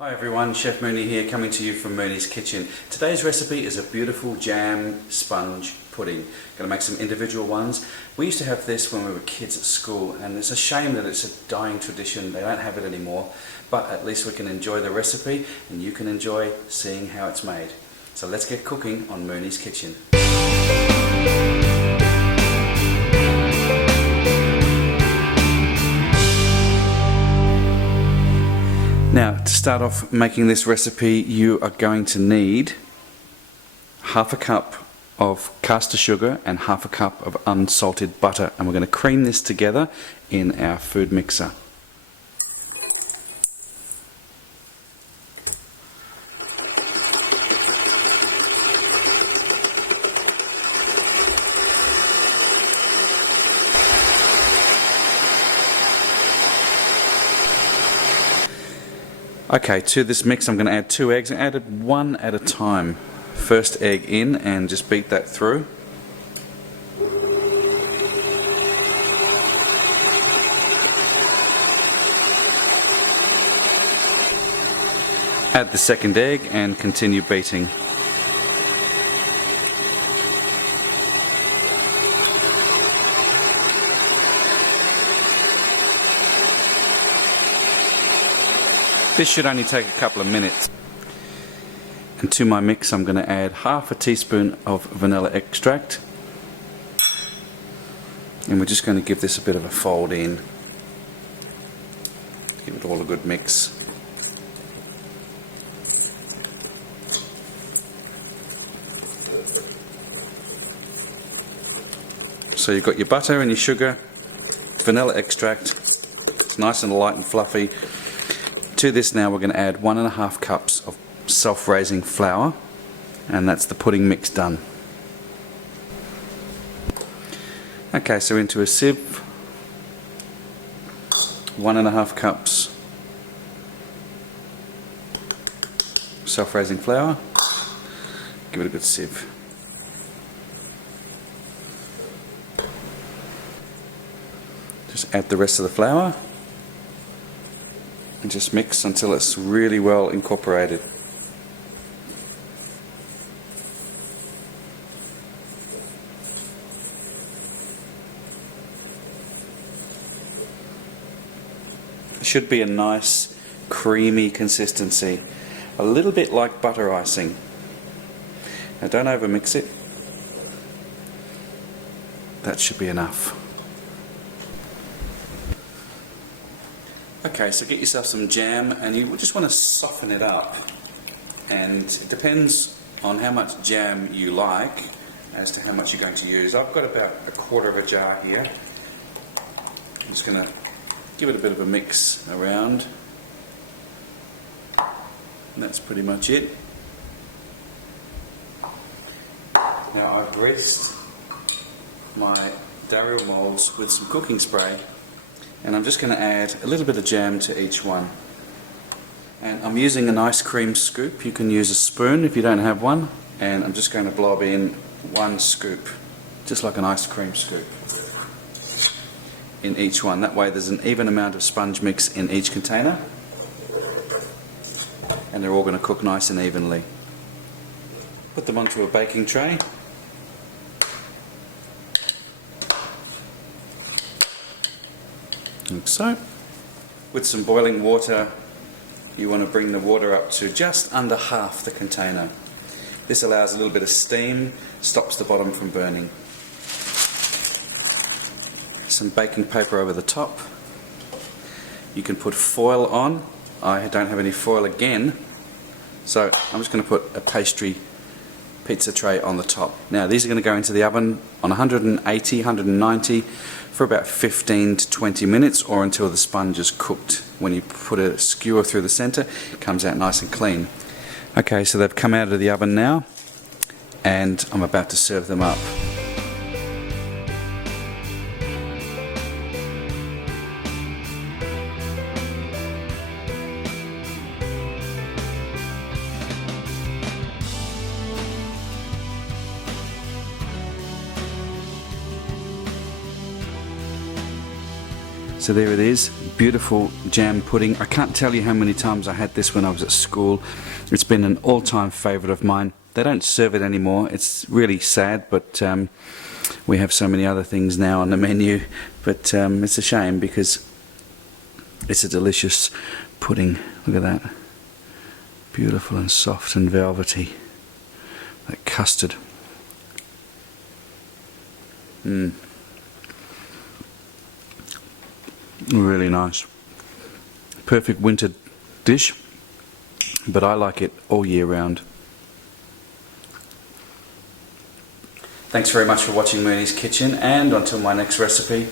Hi everyone, Chef Mooney here, coming to you from Mooney's Kitchen. Today's recipe is a beautiful jam sponge pudding. Going to make some individual ones. We used to have this when we were kids at school, and it's a shame that it's a dying tradition. They don't have it anymore, but at least we can enjoy the recipe and you can enjoy seeing how it's made. So let's get cooking on Mooney's Kitchen. Now, to start off making this recipe, you are going to need half a cup of caster sugar and half a cup of unsalted butter, and we're going to cream this together in our food mixer. Okay, to this mix I'm going to add 2 eggs. I added one at a time. First egg in and just beat that through. Add the second egg and continue beating. This should only take a couple of minutes. And to my mix I'm going to add half a teaspoon of vanilla extract. And we're just going to give this a bit of a fold in. Give it all a good mix. So you've got your butter and your sugar, vanilla extract. It's nice and light and fluffy. To this now we're going to add 1.5 cups of self-raising flour, and that's the pudding mix done. Okay, so into a sieve, 1.5 cups self-raising flour. Give it a good sieve. Just add the rest of the flour and just mix until it's really well incorporated. It should be a nice creamy consistency, a little bit like butter icing. Now don't overmix it. That should be enough. Okay, so get yourself some jam, and you just want to soften it up, and it depends on how much jam you like as to how much you're going to use. I've got about 1/4 of a jar here. I'm just going to give it a bit of a mix around, and that's pretty much it. Now I've greased my dariel moulds with some cooking spray, and I'm just going to add a little bit of jam to each one. And I'm using an ice cream scoop. You can use a spoon if you don't have one, and I'm just going to blob in 1 scoop, just like an ice cream scoop, in each one. That way there's an even amount of sponge mix in each container, and they're all going to cook nice and evenly. Put them onto a baking tray. Like so. With some boiling water, you want to bring the water up to just under half the container. This allows a little bit of steam, stops the bottom from burning. Some baking paper over the top. You can put foil on. I don't have any foil again, so I'm just going to put a pastry pizza tray on the top. Now these are going to go into the oven on 180, 190 for about 15 to 20 minutes, or until the sponge is cooked. When you put a skewer through the center, it comes out nice and clean. Okay, so they've come out of the oven now, and I'm about to serve them up. So there it is, beautiful jam pudding. I can't tell you how many times I had this when I was at school. It's been an all-time favourite of mine. They don't serve it anymore. It's really sad, but we have so many other things now on the menu. But it's a shame because it's a delicious pudding. Look at that. Beautiful and soft and velvety. That custard. Really nice. Perfect winter dish, but I like it all year round. Thanks very much for watching Mooney's Kitchen, and until my next recipe,